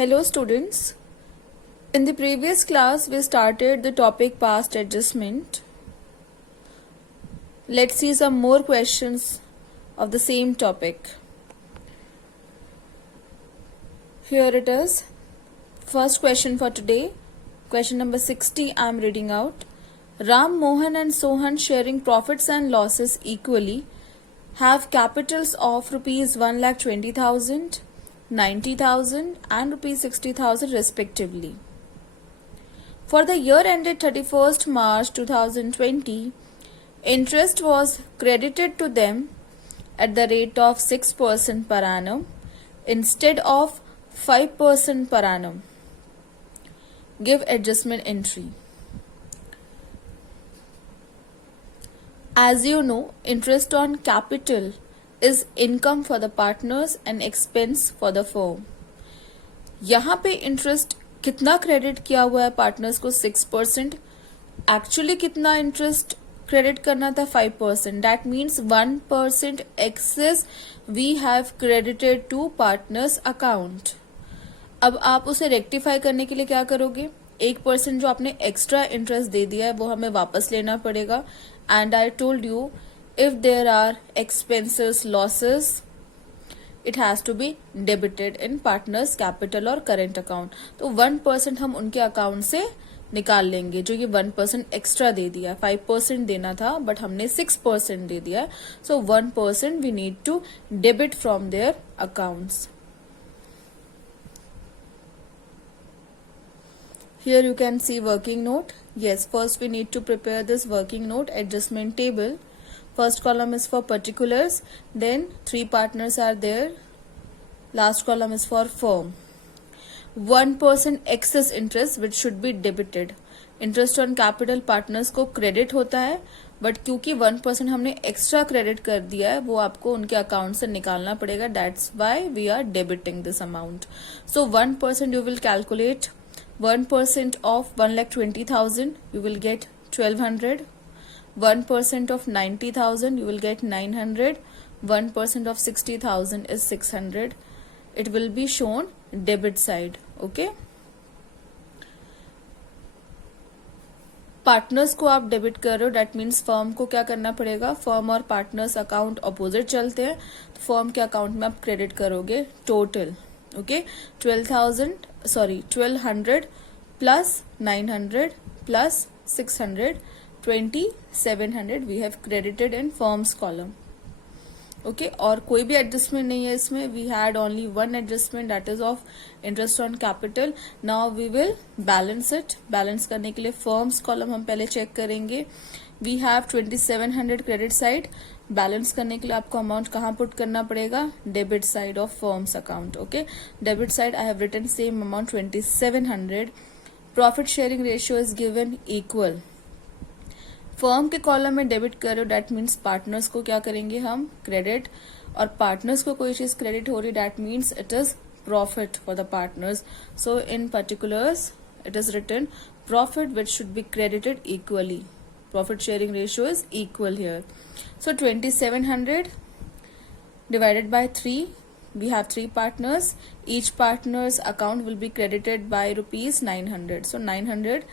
Hello students. In the previous class we started the topic past adjustment. Let's see some more questions of the same topic. Here it is. First question for today. Question number 60 I am reading out. Ram, Mohan and Sohan sharing profits and losses equally have capitals of rupees 1,20,000, 90,000 and rupees 60,000 respectively. For the year ended 31st March 2020, interest was credited to them at the rate of 6% per annum instead of 5% per annum. Give adjustment entry. As you know, interest on capital is income for the partners and expense for the firm. यहाँ पे interest कितना credit किया हुआ है partners को 6%. Actually कितना interest credit करना था 5%. That means 1% excess we have credited to partners account. अब आप उसे रेक्टिफाई करने के लिए क्या करोगे? 1% जो आपने एक्स्ट्रा इंटरेस्ट दे दिया है वो हमें वापस लेना पड़ेगा. And I told you if there are expenses losses it has to be debited in partners capital or current account. तो 1% हम उनके अकाउंट से निकाल लेंगे जो ये 1% एक्स्ट्रा दे दिया. 5% देना था बट हमने 6% दे दिया. सो 1% we need to debit from their accounts. Here you can see working note. Yes, first we need to prepare this working note adjustment table. First column is for particulars, then 3 partners are there. Last column is for firm. 1% excess interest which should be debited. Interest on capital partners को credit होता है but क्योंकि 1% हमने extra credit कर दिया है वो आपको उनके अकाउंट से निकालना पड़ेगा. That's why we are debiting this amount. So 1% you will calculate. 1% of 1,20,000 you will get 1,200. 1% of 90,000 you will get 900. 1% of 60,000 is 600. It will be shown debit side. Okay. Partners को आप डेबिट कर रहे हो that means firm को क्या करना पड़ेगा? Firm और पार्टनर्स अकाउंट अपोजिट चलते हैं तो फर्म के अकाउंट में आप क्रेडिट करोगे total. Okay 1200 plus 900 plus 600 2700 we have credited in firms column. Okay, और कोई भी एडजस्टमेंट नहीं है इसमें. we had only one adjustment that is of interest on capital. now we will balance it. Balance करने के लिए firms column हम पहले चेक करेंगे. we have 2700 credit side. Balance करने के लिए आपको अमाउंट कहाँ पुट करना पड़ेगा? Debit side of firms account. Okay debit side I have written same amount 2700. Profit sharing ratio is given equal. Firm के कॉलम में डेबिट करो दैट मीन्स पार्टनर्स को क्या करेंगे हम? क्रेडिट. और पार्टनर्स को कोई चीज क्रेडिट हो रही that means it is profit for the partners. So in particulars it is written profit which should be credited equally. Profit sharing ratio is equal here. So 2700 divided by 3. We have 3 partners. Each partner's account will be credited by rupees 900. So 900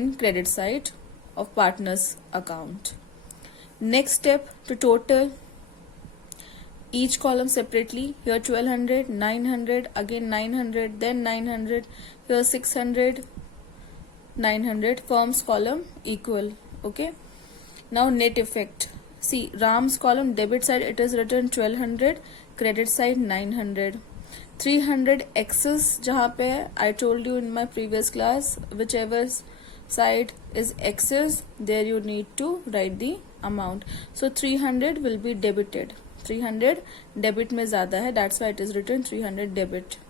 in credit side of partner's account. Next step to total each column separately. Here 1200, 900, again 900, then 900. Here 600, 900. Firms column equal. Okay, now net effect. See, Ram's column debit side it is written 1200, credit side 900. 300 excess जहाँ पे है I told you in my previous class whichever side is excess there you need to write the amount. So 300 will be debited. 300 debit में ज़्यादा है that's why it is written 300 debit.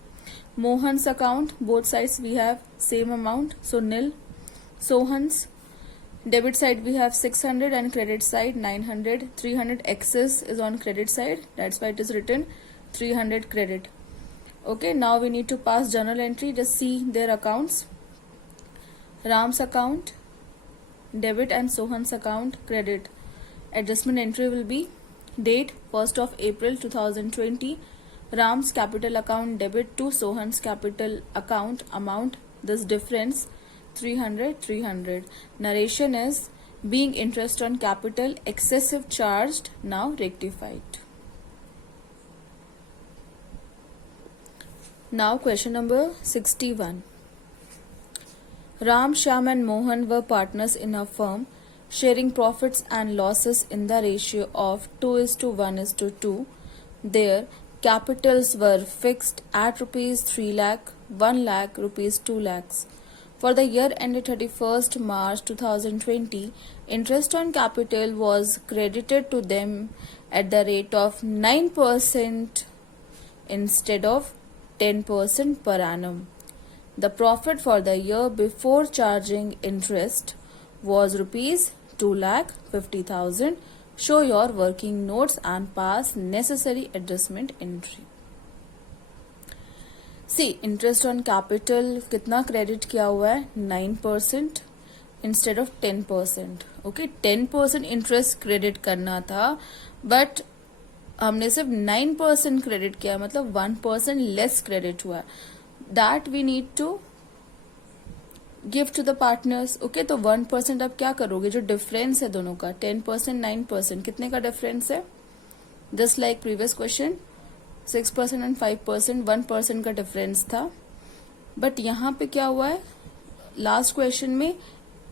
Mohan's account both sides we have same amount so nil. Sohan's debit side we have 600 and credit side 900. 300 excess is on credit side that's why it is written 300 credit. Okay, now we need to pass journal entry. Just see their accounts. Ram's account debit and Sohan's account credit. Adjustment entry will be date 1st of April 2020. Ram's capital account debit to Sohan's capital account amount. This difference 300. Narration is being interest on capital excessive charged, now rectified. Now question number 61. Ram, Shyam and Mohan were partners in a firm sharing profits and losses in the ratio of 2:1:2. Their capitals were fixed at rupees 3 lakh, 1 lakh, rupees 2 lakhs. For the year ended 31st March 2020, interest on capital was credited to them at the rate of 9% instead of 10% per annum. The profit for the year before charging interest was rupees 2,50,000. Show your working notes and pass necessary adjustment entry. See, interest on capital कितना credit किया हुआ है 9% instead of 10%. Okay, 10% interest credit करना था but हमने सिर्फ 9% credit किया, मतलब 1% लेस क्रेडिट हुआ. That we need to give to the partners. Okay, तो 1% आप क्या करोगे, जो डिफरेंस है दोनों का 10% 9%, कितने का डिफरेंस है? Just like previous question 6% and 5%, 1% का डिफरेंस था. बट यहाँ पे क्या हुआ है, लास्ट क्वेश्चन में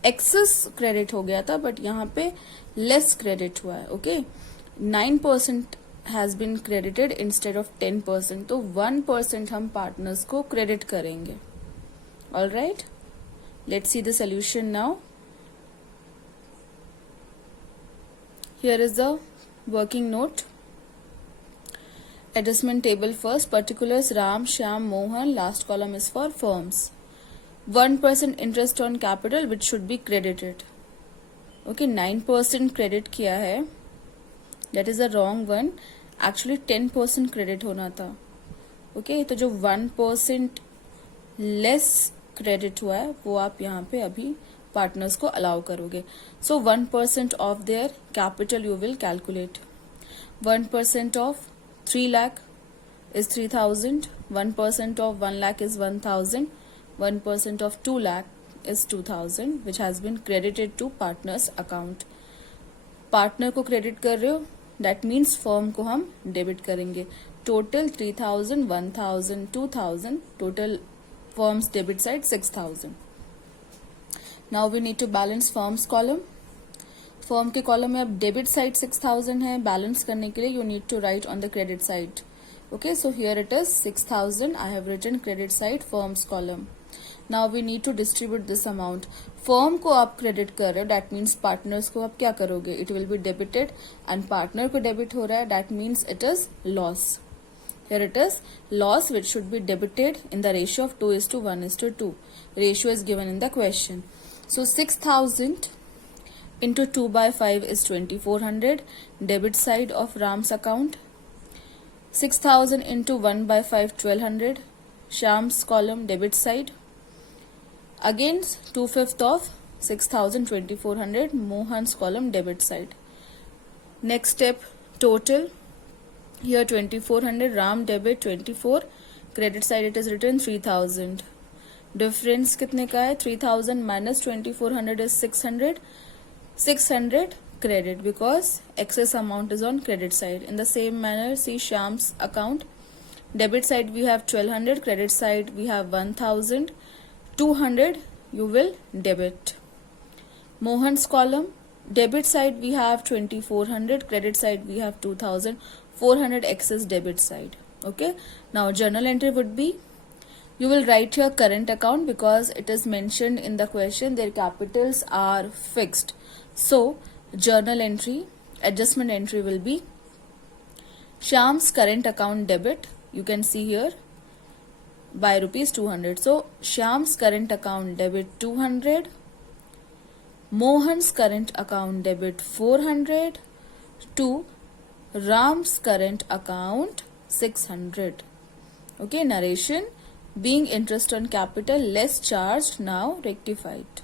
एक्सेस क्रेडिट हो गया था बट यहाँ पे लेस क्रेडिट हुआ है. Okay, 9% has been credited instead of 10%, तो 1% हम पार्टनर्स को क्रेडिट करेंगे. All right, let's see the solution now. Here is the working note. Adjustment table first. Particulars Ram, Shyam, Mohan. Last column is for firms. 1% interest on capital which should be credited. Okay, 9% credit किया है. That is a wrong one. Actually 10% credit होना था. Okay, तो जो 1% less credit हुआ है वो आप यहाँ पे अभी पार्टनर्स को अलाउ करोगे. So 1% of their capital you will calculate. 1% of 3 lakh is 3,000. 1% of 1 lakh is 1,000. 1% of 2 lakh is 2,000 which has been credited to partners account. Partner को क्रेडिट कर रहे हो, दैट मीन्स फर्म को हम डेबिट करेंगे. Total 3,000, 1,000, 2,000, total firm's debit side 6,000. Now we need to balance firm's column. Firm के column में अब debit side 6,000 है. Balance करने के लिए you need to write on the credit side. Okay, so here it is 6,000. I have written credit side firm's column. Now we need to distribute this amount. Firm को आप credit कर रहे हो, that means partners को आप क्या करोगे? It will be debited and partner को debit हो रहा है, that means it is loss. Here it is loss which should be debited in the ratio of 2:1:2. Ratio is given in the question. So 6,000 into 2/5 is 2,400. Debit side of Ram's account. 6,000 into 1/5 1,200. Shyam's column debit side. Again 2/5 of 6,000 2,400. Mohan's column debit side. Next step, total. Here 2,400, Ram debit 24, credit side it is written 3,000. Difference कितने का है? 3,000 minus 2,400 is 600. 600 credit because excess amount is on credit side. In the same manner, see Shyam's account. Debit side we have 1,200, credit side we have 1,000. 200 you will debit. Mohan's column, debit side we have 2,400, credit side we have 2,000. 400 excess debit side. Okay, now journal entry would be, you will write your current account because it is mentioned in the question their capitals are fixed. So journal entry, adjustment entry will be Shyam's current account debit, you can see here, by rupees 200. So Shyam's current account debit 200, Mohan's current account debit 400 to Ram's current account 600. Okay, narration, being interest on capital less charged, now rectified.